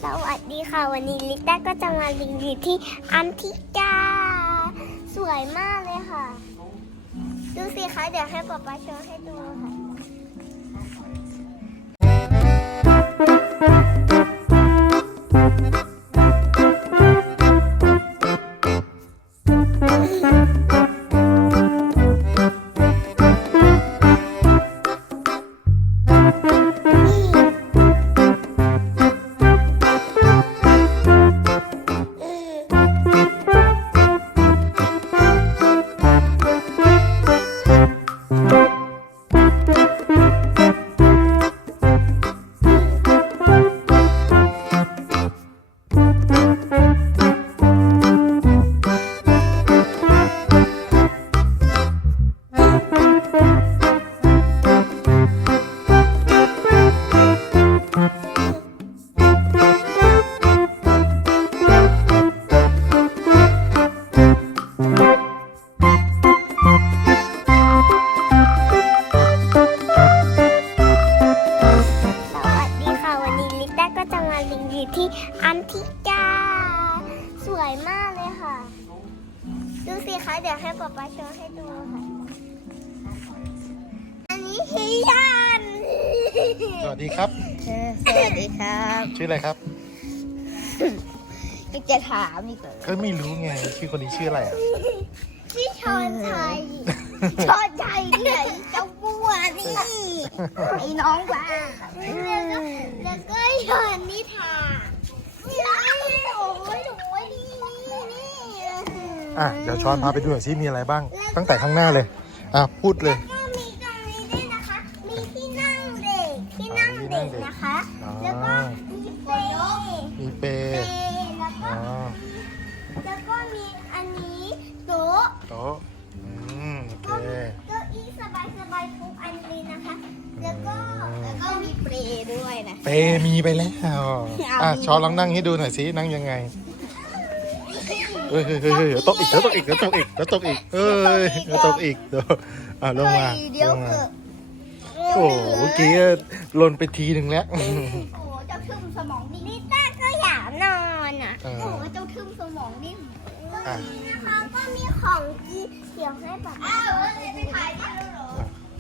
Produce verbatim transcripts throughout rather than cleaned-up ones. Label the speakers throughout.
Speaker 1: สวัสดีค่ะวันนี้ลิต้าก็จะมารีวิวที่อันทิกาสวยมากเลยค่ะดูสิคะเดี๋ยวให้ป๊าป๊าโชว์ให้ดูค่ะที่อันทิกาสวยมากเลยค่ะดูสิคะเดี๋ยวให้ป๊าป๊าโชว์ให้ดูค่ะอันนี้ฮิยัน
Speaker 2: สวัสดีครับ
Speaker 3: สวัสดีครับ
Speaker 2: ชื่ออะไรครับ
Speaker 3: ก็จะถามอีกเหรอ
Speaker 2: ก็ไม่รู้ไงชื่อคนนี้ชื่ออะไรอ่ะ
Speaker 1: ชื่อชอนชัย
Speaker 3: ชอนชัยที่ไหนเจ้าบัวนี่ไอ้น้องบ้า
Speaker 1: แล้วก็แล้วก็ชอนนิทาโอ้ยโอ้ยนี่นี่
Speaker 2: อ่ะเดี๋ยวช้อนพาไปดูหน่อยซิมีอะไรบ้างตั้งแต่ข้างหน้าเลยอ่ะพูดเลย
Speaker 1: ก็มีตรงนี้ด้วยนะคะมีที่นั่งเด็กที่นั่งเด็กนะคะแล้วก็มีเป
Speaker 2: มีเป
Speaker 1: แล้วก็แล้วก็มีอันนี้โต๊ะ
Speaker 2: โต๊ะอืมโอเค
Speaker 1: เก้าอี้สบายสบายทุกอันเลยนะคะแล้วก็
Speaker 3: แล้วก็มีเปรด้วยนะ
Speaker 2: เปมีไปแล้วอ่ะช้อนลองนั่งให้ดูหน่อยสินั่งยังไงเฮ้ยเฮ้ยเฮ้ยเดี๋ยวตกอีกเดี๋ยวตกอีกเดี๋ยวตกอีกเดี๋ยวตกอีกเฮ้ยเดี๋ยวตกอีกเดี๋ยวอ่ะลงมาลงมาโอ้โหเมื่อกี้หล่นไปทีหนึ่งแล้ว
Speaker 3: โอ้เจ้าทึมสมองนิ่ม
Speaker 1: ลิต้าก็อยากนอนอ่ะ
Speaker 3: โอ้เจ้าทึมสมองนิ่ม
Speaker 1: ตรงนี้นะคะก็มีของกินเดี๋ยวให้ป๊าป๊า
Speaker 3: ไปถ่ายได้แล้วเหรอ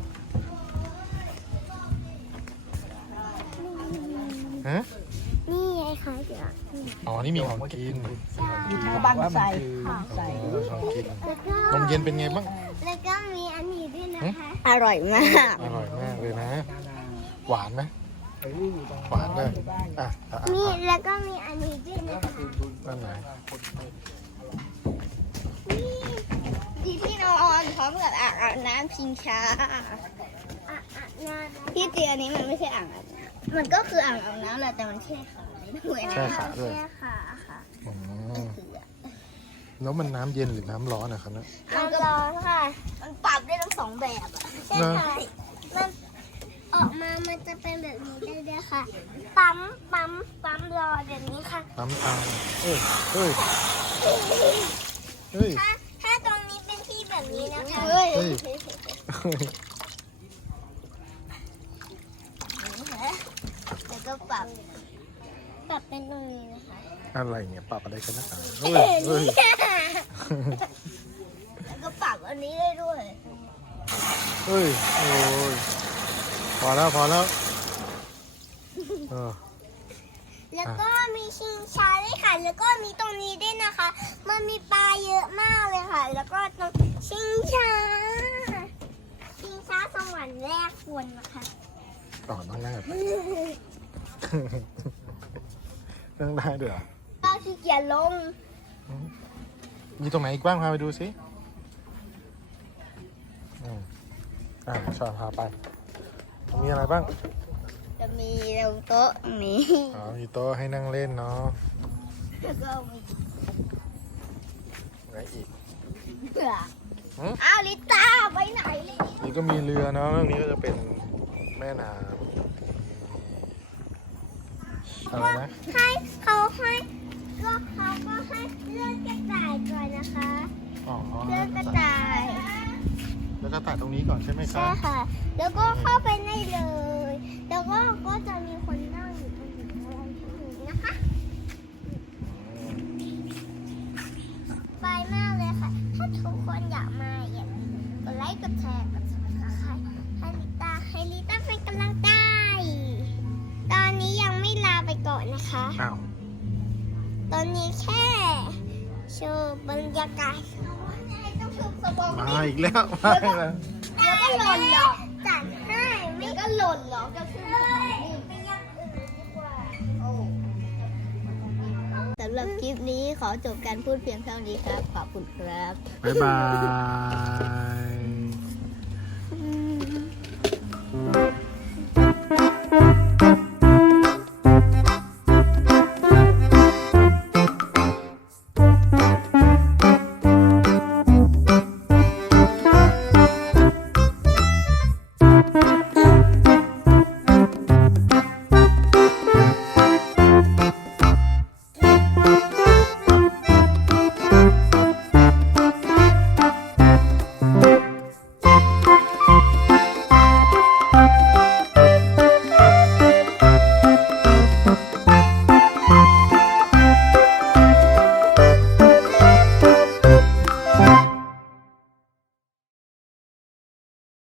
Speaker 2: ฮะ
Speaker 1: นี่ไงคะเดี๋ยว
Speaker 2: อ๋อนี่มีของกิน
Speaker 3: อยู่ทางบ้านใส่ใส่
Speaker 2: ของกินนมเย็นเป็นไงบ้าง
Speaker 1: แล้วก็มีอันนี้ด้วยนะคะ
Speaker 3: อร่อยมาก
Speaker 2: อร่อยมากเลยนะหวานไหมหวานเลยอ่ะ
Speaker 1: มีแล้วก็มีอันนี้ด้วยนะคะ
Speaker 2: นั่นไหน
Speaker 3: ที่ที่นอนพร้อมกับอ่างอาบน้ำพิงช้าที่เตียงนี้มันไม่ใช่อ่างอาบน้ำมันก็คืออ่างอาบน้ำแหละแต่มันแช่ขาด้วย
Speaker 2: แช่ขาด้วย
Speaker 1: แช่ขาค่ะ
Speaker 2: แล้วมันน้ำเย็นหรือน้ำร้อนนะครับเนี่ย
Speaker 1: น้ำร้อนค่ะ
Speaker 3: มันปรับได้ทั้งสองแบบ
Speaker 1: ใช่ค่ะมันออกมามันจะเป็นแบบนี้ได้ด้วยค่ะปั๊มปั๊มปั๊มรอแบบนี้ค่ะ
Speaker 2: ปั๊มตาเฮ้ยเฮ้ยเฮ้ย
Speaker 1: ถ้าถ้าตรงนี้เป็นที่แบบนี้นะคะ
Speaker 3: เฮ้ยแล้วก็ปรับ
Speaker 1: ปรับเป็นตรงนี้นะคะ
Speaker 2: อะไรเนี่ยปรับอะไรกันนะเฮ้ยเฮ้ย
Speaker 3: แล้วก็ปรับอันนี้ได้ด้วย
Speaker 2: เฮ้ยโอ้ยพอแล้วพอแล้วเออ
Speaker 1: แล้วก็มีชิงช้าด้วยค่ะแล้วก็มีตรงนี้ด้วยนะคะมันมีปลาเยอะมากเลยค่ะแล้วก็ตรงชิงช้าชิงช้าสวรรค์แรกคนนะคะ
Speaker 2: ต่อต้องแรกนั่งได้ด้วยอ่ะ
Speaker 3: ก็ขี้เกียจลง
Speaker 2: มีตรงไหนอีกบ้างพาไปดูสิอ่าชอบพาไปมีอะไรบ้าง
Speaker 3: จะมีโต๊ะตรงนี้
Speaker 2: อ๋อมีโต๊ะให้นั่งเล่นเนาะ
Speaker 3: แล้วก็มี
Speaker 2: อะไรอีก
Speaker 3: อ้าวลิต้าไปไหนเลย
Speaker 2: นี่ก็มีเรือเนาะตรงนี้ก็จะเป็นแม่น้ำอะไรนะ
Speaker 1: ให้เขาให้ก็เขาก็ให้เลือกกระต่ายก่อนนะคะ
Speaker 2: อ๋อ
Speaker 1: เลือกกระต่าย
Speaker 2: แล้วก็ตัดตรงนี้ก่อนใช่ไหมครับ
Speaker 1: ใช่ค่ะแล้วก็เข้าไปได้เลยแล้วก็ก็จะมีคนนั่งอยู่ตรงนี้อะไรตรงนี้นะคะนะคะ
Speaker 2: อ้าว
Speaker 1: ตอนนี้แค่โชว์บรรยากาศ
Speaker 3: ต้องชุบสมอง
Speaker 2: มาอีกแล้วมาอีกแล้ว
Speaker 3: เดี๋ยวก็หล่นหรอก
Speaker 1: จัดให้
Speaker 3: เดี๋
Speaker 1: ไม่
Speaker 3: ยวก็หล่นหรอกจะชุบสมองนี่
Speaker 1: ไปยังอื่นดีกว่า
Speaker 3: สำหรับคลิปนี้ขอจบการพูดเพียงเท่านี้ครับ ขอบคุณครับ
Speaker 2: บ๊ายบาย